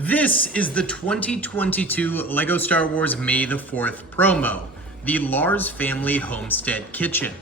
This is the 2022 LEGO Star Wars May the 4th promo, the Lars Family Homestead Kitchen.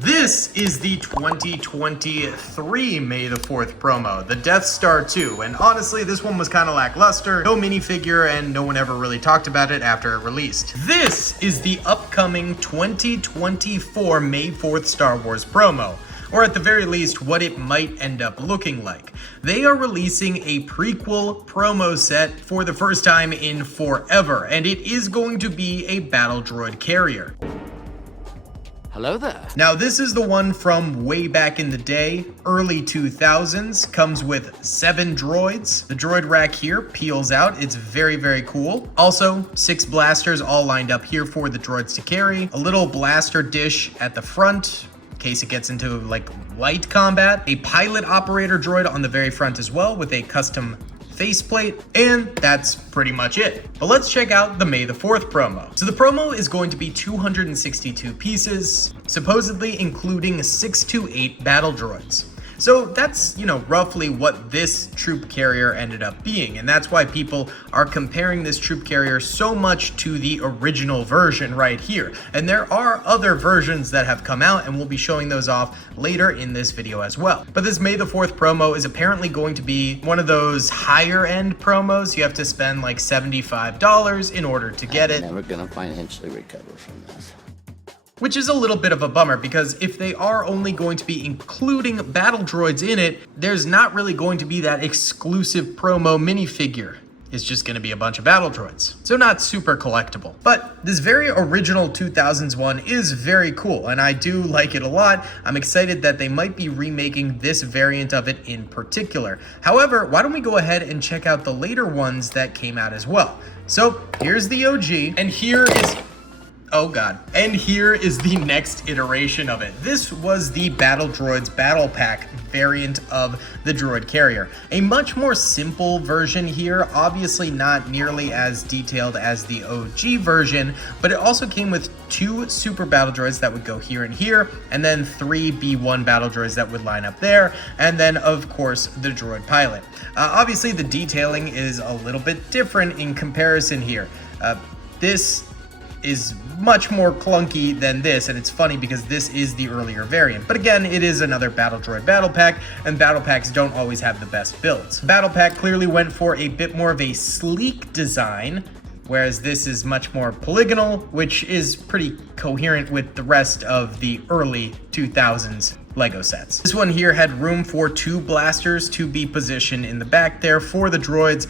This is the 2023 May the 4th promo, the Death Star 2, and honestly this one was kind of lackluster, no minifigure, and no one ever really talked about it after it released. This is the upcoming 2024 May 4th Star Wars promo, or at the very least, what it might end up looking like. They are releasing a prequel promo set for the first time in forever, and it is going to be a battle droid carrier. Hello there. Now, this is the one from way back in the day, early 2000s, comes with 7 droids. The droid rack here peels out. It's very, very cool. Also, 6 blasters all lined up here for the droids to carry. A little blaster dish at the front, in case it gets into like light combat. A pilot operator droid on the very front as well with a custom faceplate, and that's pretty much it. But let's check out the May the 4th promo. So the promo is going to be 262 pieces, supposedly including 6 to 8 battle droids. So that's, roughly what this troop carrier ended up being, and that's why people are comparing this troop carrier so much to the original version right here. And there are other versions that have come out, and we'll be showing those off later in this video as well. But this May the 4th promo is apparently going to be one of those higher end promos. You have to spend like $75 in order to get it. Never gonna financially recover from this. Which is a little bit of a bummer, because if they are only going to be including battle droids in it, there's not really going to be that exclusive promo minifigure. It's just going to be a bunch of battle droids. So not super collectible. But this very original 2000s one is very cool, and I do like it a lot. I'm excited that they might be remaking this variant of it in particular. However, why don't we go ahead and check out the later ones that came out as well. So here's the OG, and here is... oh god. And here is the next iteration of it. This was the Battle Droids Battle Pack variant of the droid carrier. A much more simple version here, obviously not nearly as detailed as the OG version, but it also came with 2 super battle droids that would go here and here, and then 3 B1 battle droids that would line up there, and then of course the droid pilot. Obviously the detailing is a little bit different in comparison here. This is much more clunky than this, and it's funny because this is the earlier variant. But again, it is another Battle Droid Battle Pack, and Battle Packs don't always have the best builds. Battle Pack clearly went for a bit more of a sleek design, whereas this is much more polygonal, which is pretty coherent with the rest of the early 2000s LEGO sets. This one here had room for 2 blasters to be positioned in the back there for the droids.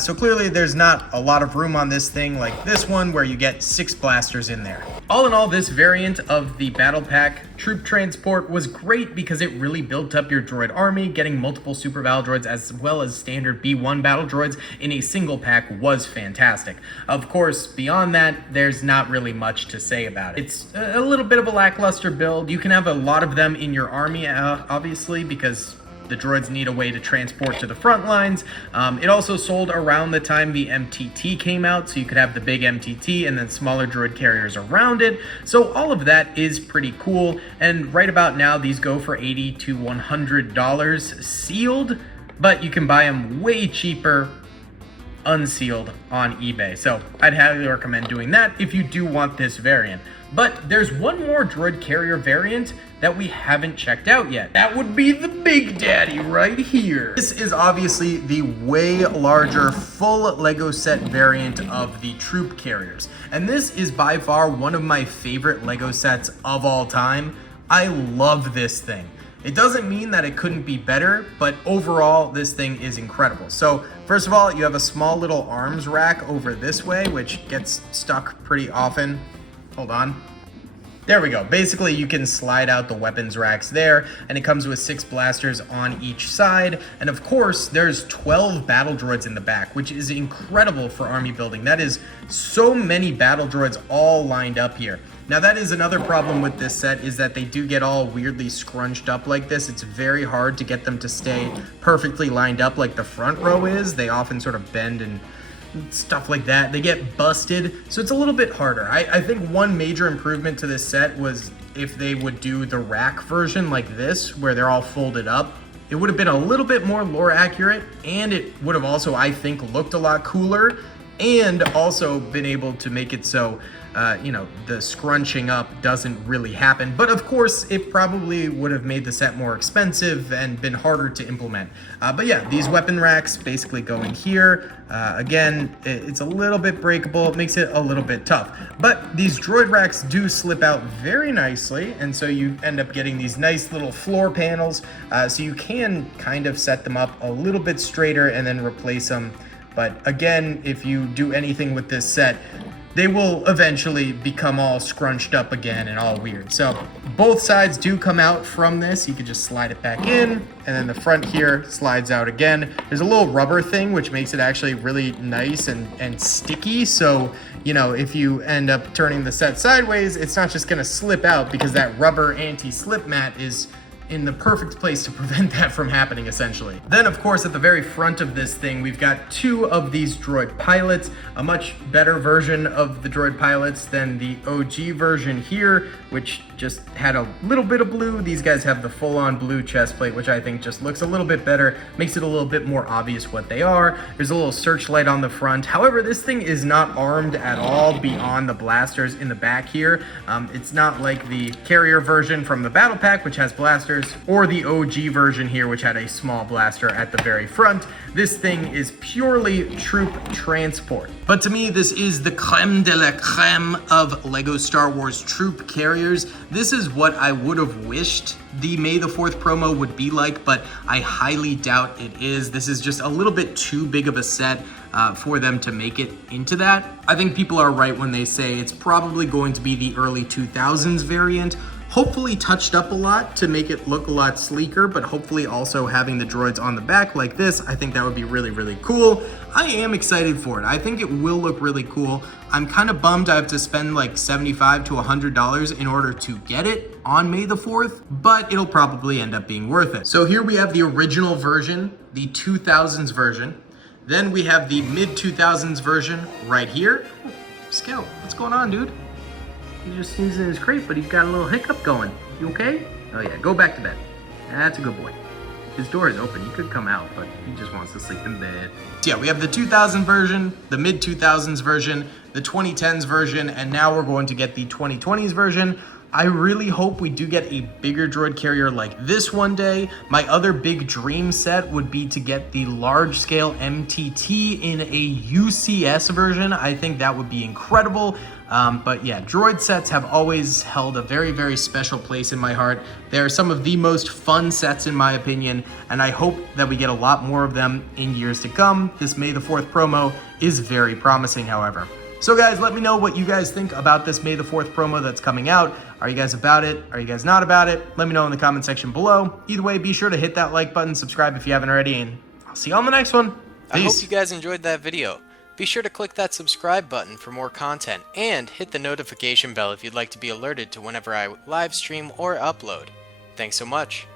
So clearly there's not a lot of room on this thing like this one where you get 6 blasters in there. All in all, this variant of the Battle Pack Troop Transport was great because it really built up your droid army. Getting multiple super battle droids as well as standard B1 battle droids in a single pack was fantastic. Of course, beyond that, there's not really much to say about it. It's a little bit of a lackluster build. You can have a lot of them in your army, obviously, because the droids need a way to transport to the front lines. It also sold around the time the MTT came out, so you could have the big MTT and then smaller droid carriers around it. So all of that is pretty cool, and right about now these go for $80 to $100 sealed, but you can buy them way cheaper unsealed on eBay. So I'd highly recommend doing that if you do want this variant. But there's one more droid carrier variant that we haven't checked out yet. That would be the Big Daddy right here. This is obviously the way larger full LEGO set variant of the troop carriers. And this is by far one of my favorite LEGO sets of all time. I love this thing. It doesn't mean that it couldn't be better, but overall, this thing is incredible. So first of all, you have a small little arms rack over this way, which gets stuck pretty often. Hold on. There we go. Basically, you can slide out the weapons racks there, and it comes with 6 blasters on each side. And of course, there's 12 battle droids in the back, which is incredible for army building. That is so many battle droids all lined up here. Now, that is another problem with this set, is that they do get all weirdly scrunched up like this. It's very hard to get them to stay perfectly lined up like the front row is. They often sort of bend and stuff like that. They get busted, so it's a little bit harder. I think one major improvement to this set was if they would do the rack version like this, where they're all folded up. it would have been a little bit more lore accurate, and it would have also, I think, looked a lot cooler, and also been able to make it so, you know, the scrunching up doesn't really happen. But of course, it probably would have made the set more expensive and been harder to implement. But yeah, these weapon racks basically go in here. Again, it's a little bit breakable. It makes it a little bit tough. But these droid racks do slip out very nicely, and so you end up getting these nice little floor panels. So you can kind of set them up a little bit straighter and then replace them. But again, if you do anything with this set, they will eventually become all scrunched up again and all weird. So both sides do come out from this. You can just slide it back in, and then the front here slides out again. There's a little rubber thing which makes it actually really nice and sticky. So, you know, if you end up turning the set sideways, it's not just gonna slip out, because that rubber anti-slip mat is in the perfect place to prevent that from happening, essentially. Then, of course, at the very front of this thing, we've got two of these droid pilots, a much better version of the droid pilots than the OG version here, which just had a little bit of blue. These guys have the full-on blue chest plate, which I think just looks a little bit better, makes it a little bit more obvious what they are. There's a little searchlight on the front. However, this thing is not armed at all beyond the blasters in the back here. It's not like the carrier version from the battle pack, which has blasters, or the OG version here, which had a small blaster at the very front. This thing is purely troop transport. But to me, this is the creme de la creme of LEGO Star Wars troop carriers. This is what I would have wished the May the 4th promo would be like, but I highly doubt it is. This is just a little bit too big of a set for them to make it into that. I think people are right when they say it's probably going to be the early 2000s variant, hopefully touched up a lot to make it look a lot sleeker, but hopefully also having the droids on the back like this. I think that would be really, really cool. I am excited for it. I think it will look really cool. I'm kind of bummed I have to spend like $75 to $100 in order to get it on May the 4th, but it'll probably end up being worth it. So here we have the original version, the 2000s version. Then we have the mid-2000s version right here. Scout, what's going on, dude? He just sneezed in his crate, but he's got a little hiccup going. You okay? Oh yeah, go back to bed. That's a good boy. His door is open. He could come out, but he just wants to sleep in bed. So yeah, we have the 2000 version, the mid-2000s version, the 2010s version, and now we're going to get the 2020s version. I really hope we do get a bigger droid carrier like this one day. My other big dream set would be to get the large scale MTT in a UCS version. I think that would be incredible. But yeah, droid sets have always held a very, very special place in my heart. They're some of the most fun sets in my opinion, and I hope that we get a lot more of them in years to come. This May the 4th promo is very promising, however. So guys, let me know what you guys think about this May the 4th promo that's coming out. Are you guys about it? Are you guys not about it? Let me know in the comment section below. Either way, be sure to hit that like button, subscribe if you haven't already, and I'll see you on the next one. Peace. I hope you guys enjoyed that video. Be sure to click that subscribe button for more content, and hit the notification bell if you'd like to be alerted to whenever I live stream or upload. Thanks so much.